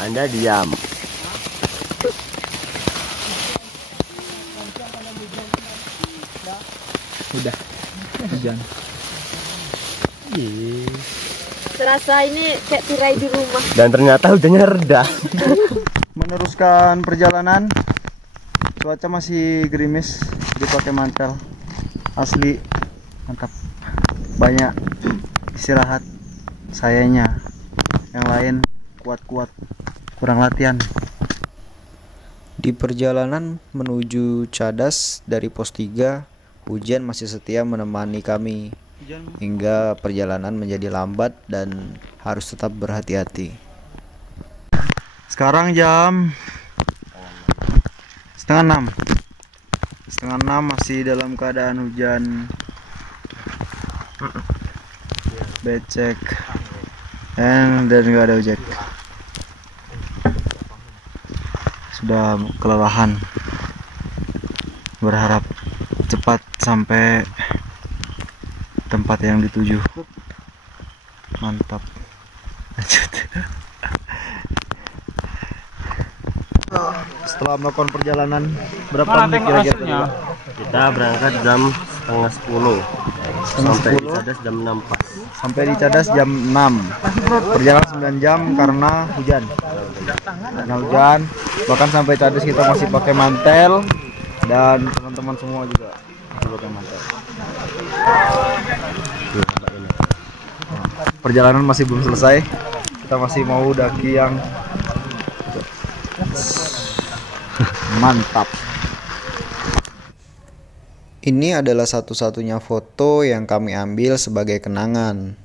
Anda diam. Udah hujan. Terasa ini kayak tirai di rumah. Dan ternyata hujannya reda. Meneruskan perjalanan. Cuaca masih gerimis, dipakai mantel. Asli mantap. Banyak istirahat. Sayanya yang lain kuat-kuat, kurang latihan. Di perjalanan menuju Cadas dari pos 3, hujan masih setia menemani kami hingga perjalanan menjadi lambat dan harus tetap berhati-hati. Sekarang jam setengah 6 masih dalam keadaan hujan, becek, dan nggak ada ojek. Sudah kelelahan, berharap cepat sampai tempat yang dituju. Mantap. Lanjut. Setelah melakukan perjalanan berapa menit kira-kira? Kita berangkat jam setengah 10. Sampai di Cadas jam 6 pas. Sampai di Cadas jam 6. Perjalanan 9 jam karena hujan. Karena hujan. Bahkan sampai Cadas kita masih pakai mantel, dan teman-teman semua juga masih pakai mantel. Perjalanan masih belum selesai. Kita masih mau daki yang mantap. Ini adalah satu-satunya foto yang kami ambil sebagai kenangan.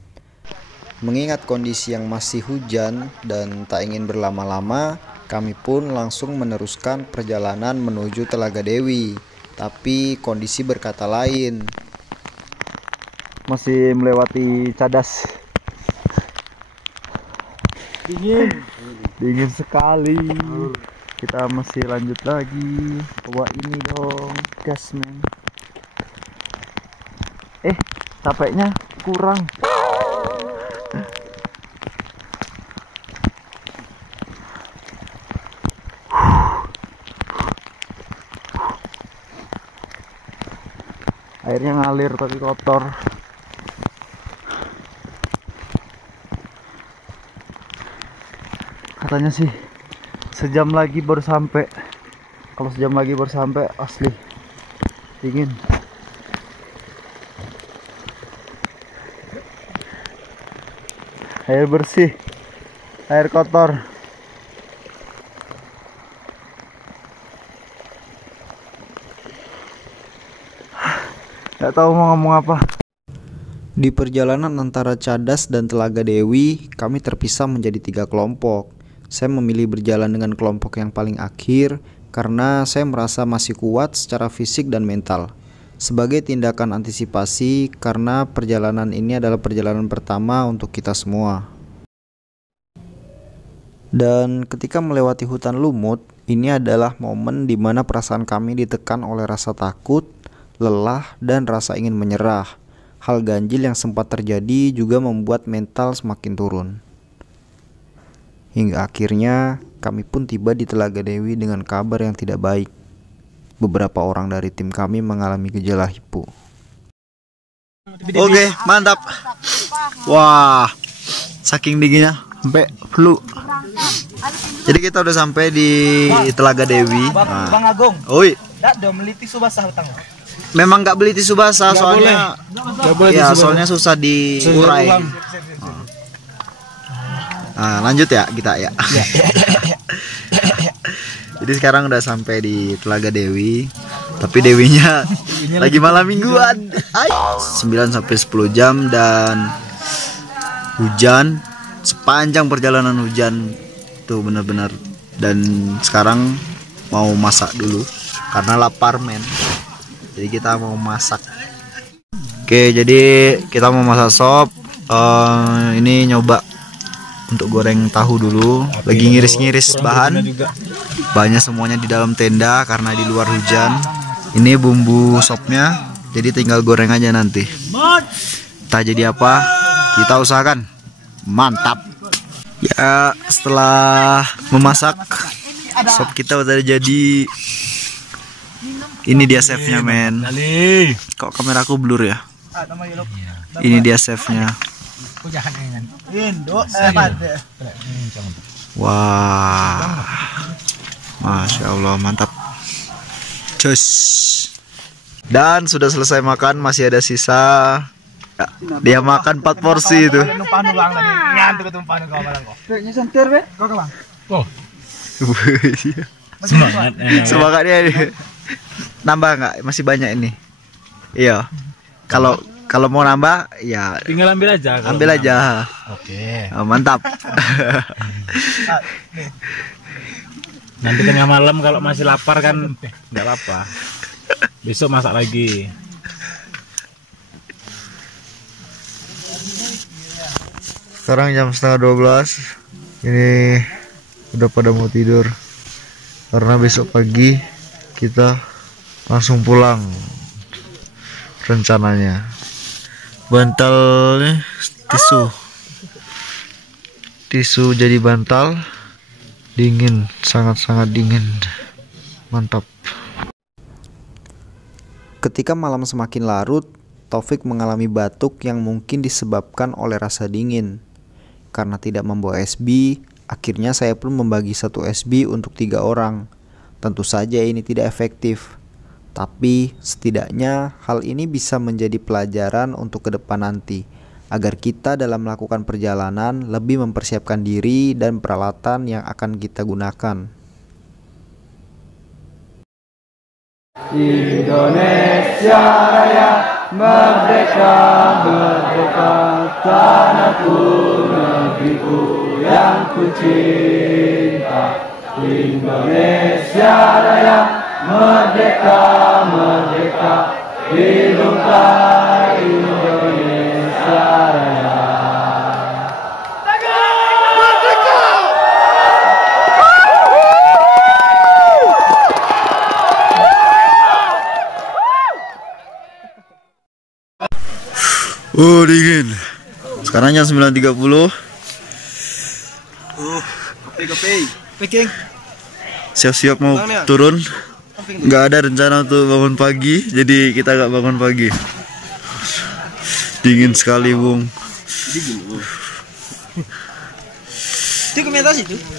Mengingat kondisi yang masih hujan dan tak ingin berlama-lama, kami pun langsung meneruskan perjalanan menuju Telaga Dewi. Tapi kondisi berkata lain. Masih melewati Cadas. Dingin sekali. Kita masih lanjut lagi. Coba ini dong, gas men. Capeknya kurang. Airnya ngalir tapi kotor. Katanya sih sejam lagi baru sampai. Kalau sejam lagi baru sampai, asli dingin. Air bersih, air kotor. Gak tahu mau ngomong apa. Di perjalanan antara Cadas dan Telaga Dewi, kami terpisah menjadi 3 kelompok. Saya memilih berjalan dengan kelompok yang paling akhir karena saya merasa masih kuat secara fisik dan mental. Sebagai tindakan antisipasi karena perjalanan ini adalah perjalanan pertama untuk kita semua. Dan ketika melewati hutan lumut, ini adalah momen di mana perasaan kami ditekan oleh rasa takut, lelah, dan rasa ingin menyerah. Hal ganjil yang sempat terjadi juga membuat mental semakin turun. Hingga akhirnya kami pun tiba di Telaga Dewi dengan kabar yang tidak baik. Beberapa orang dari tim kami mengalami gejala hipo. Oke, mantap. Wah, saking dinginnya sampai flu. Jadi kita udah sampai di Telaga Dewi. Bang Agung. Oi. Dak meliti subasah utang. Memang nggak beli tisu basah soalnya. Ya, soalnya susah diurai. Nah, lanjut ya kita ya. Jadi sekarang udah sampai di Telaga Dewi. Tapi Dewinya lagi malam mingguan. 9 sampai 10 jam dan hujan. Sepanjang perjalanan hujan tuh bener-bener. Dan sekarang mau masak dulu karena lapar men. Jadi kita mau masak. Oke, jadi kita mau masak sop. Ini nyoba untuk goreng tahu dulu. Lagi ngiris-ngiris bahan. Banyak semuanya di dalam tenda karena di luar hujan. Ini bumbu sopnya, jadi tinggal goreng aja nanti. Entah jadi apa, kita usahakan. Mantap. Ya, setelah memasak, sop kita udah jadi. Ini dia chefnya, men. Kok kameraku blur ya? Ini dia chefnya. Wah, Masya Allah, mantap. Cus. Dan sudah selesai makan, masih ada sisa. Ya, dia makan 4 porsi itu. Semangatnya ini. Nambah nggak? Masih banyak ini. Iya. Kalau mau nambah, ya tinggal ambil aja. Ambil aja. Oke. Oh, mantap. Nanti tengah malam kalau masih lapar kan nggak apa-apa. Besok masak lagi. Sekarang jam setengah 12. Ini udah pada mau tidur. Karena besok pagi kita langsung pulang rencananya. Bantalnya tisu jadi bantal, dingin, sangat-sangat dingin. Mantap. Ketika malam semakin larut, Taufik mengalami batuk yang mungkin disebabkan oleh rasa dingin. Karena tidak membawa SB, akhirnya saya pun membagi 1 SB untuk 3 orang. Tentu saja ini tidak efektif. Tapi setidaknya hal ini bisa menjadi pelajaran untuk ke depan nanti, agar kita dalam melakukan perjalanan lebih mempersiapkan diri dan peralatan yang akan kita gunakan. Indonesia Raya merdeka, merdeka, tanahku, negeriku yang ku cinta. Indonesia Raya merdeka, merdeka, hiduplah Indonesia Raya. Oh, dingin. Sekarang jam 9.30. Picking. Siap-siap mau turun. Nggak ada rencana untuk bangun pagi, jadi kita nggak bangun pagi. Dingin sekali, Bung.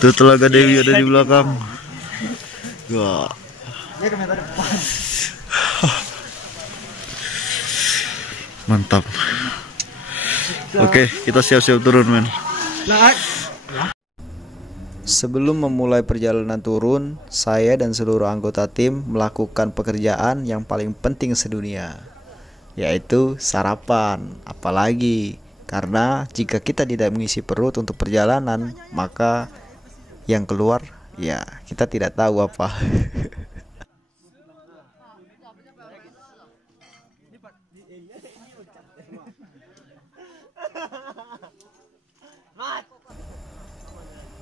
Tuh Telaga Dewi ada di belakang. Wah. Mantap. Oke, kita siap-siap turun, men. Sebelum memulai perjalanan turun, saya dan seluruh anggota tim melakukan pekerjaan yang paling penting sedunia, yaitu sarapan. Apalagi karena jika kita tidak mengisi perut untuk perjalanan, maka yang keluar ya kita tidak tahu apa.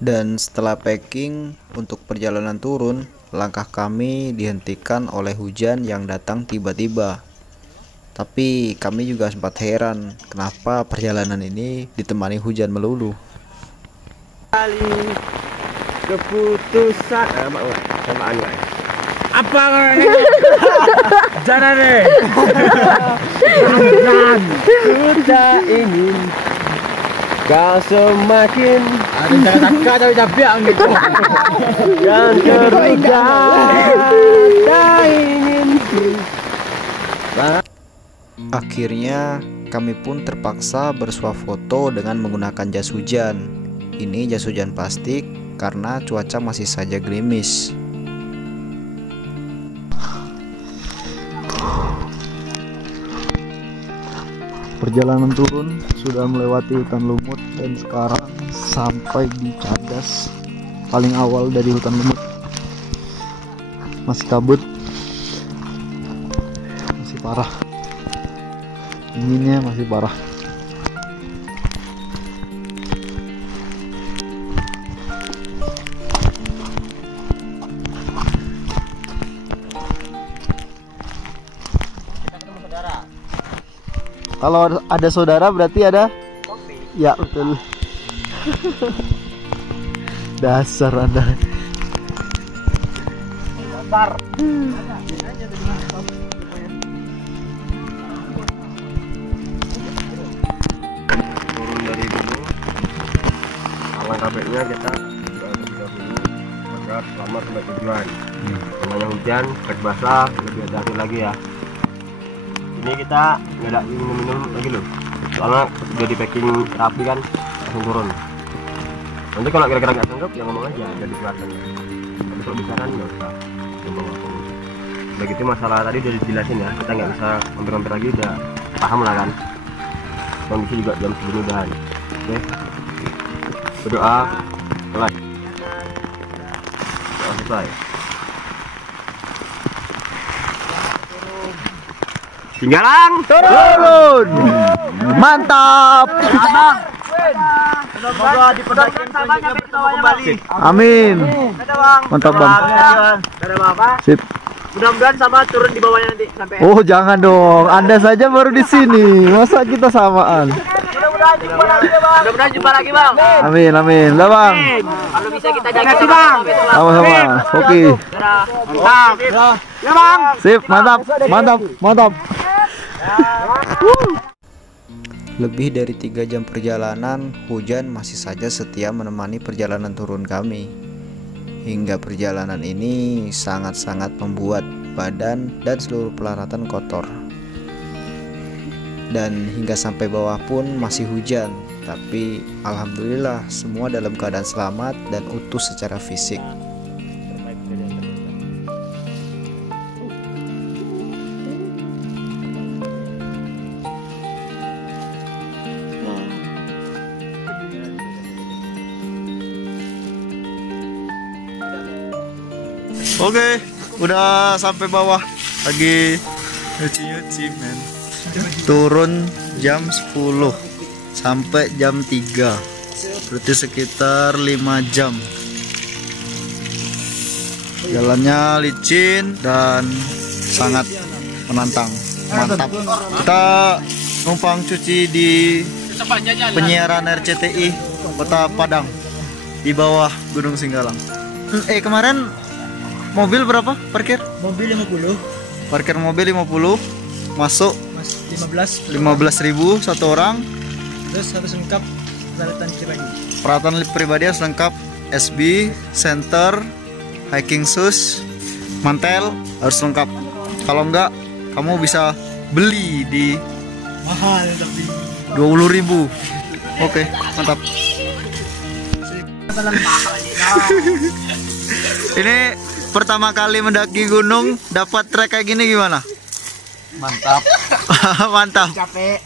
Dan setelah packing untuk perjalanan turun, langkah kami dihentikan oleh hujan yang datang tiba-tiba. Tapi kami juga sempat heran kenapa perjalanan ini ditemani hujan melulu. Keputusan Apa ini? Jangan deh. Kita ingin kau semakin Ada biang gitu. yang terbuka. Tak ingin. Akhirnya kami pun terpaksa bersuah foto dengan menggunakan jas hujan. Ini jas hujan plastik karena cuaca masih saja gerimis. Perjalanan turun sudah melewati hutan lumut dan sekarang sampai di Cadas, paling awal dari hutan lumut. Masih kabut, masih parah, dinginnya masih parah. Kalau ada saudara berarti ada ya betul. Dasar Anda. Turun dari gunung, alangkah baiknya kita berdoa dulu agar selamat sampai tujuan. Namanya hujan, pakai basah, lebih hati-hati lagi ya. Ini kita nggak ada minum-minum lagi loh, soalnya udah di packing rapi kan, langsung turun. Nanti kalau kira-kira nggak sanggup, ya ngomong aja, jadi kelihatan. Tapi kalau bisa kan nggak usah ngomong-ngomong. Udah gitu masalah tadi udah dijelasin ya, kita nggak bisa mampir-mampir lagi, udah paham lah kan. Kondisi juga jam segini udahan. Oke, berdoa, mulai. Doa selesai. Tinggalan Turun. Mantap. Semoga diperbaiki kembali. Amin. Mantap Bang. Sip. Mudah-mudahan sama turun di bawahnya nanti sampai. Oh jangan dong, Anda saja baru di sini, masa kita samaan? Mudah-mudahan jumpa lagi Bang. Amin amin, lah Bang. Kalau bisa kita jaga Bang. Sama-sama. Oke. Mantap. Ya Bang. Sip, mantap, mantap, mantap. Lebih dari 3 jam perjalanan, hujan masih saja setia menemani perjalanan turun kami. Hingga perjalanan ini sangat-sangat membuat badan dan seluruh peralatan kotor. Dan hingga sampai bawah pun masih hujan, tapi alhamdulillah semua dalam keadaan selamat dan utuh secara fisik. Oke, udah sampai bawah. Lagi nyuci-nyuci men. Turun jam 10 sampai jam 3. Berarti sekitar 5 jam. Jalannya licin dan sangat menantang. Mantap. Kita numpang cuci di penyiaran RCTI Kota Padang di bawah Gunung Singgalang. Kemarin mobil berapa parkir? Mobil 50. Parkir mobil 50, masuk 15.000 satu orang. Terus harus lengkap peralatan pribadi. Peralatan pribadi harus lengkap, SB, center, hiking shoes, mantel harus lengkap. Kalau enggak, kamu bisa beli di Mahal tapi 20.000. Oke, mantap. Ini pertama kali mendaki gunung, dapat trek kayak gini gimana? Mantap. Mantap. Capek.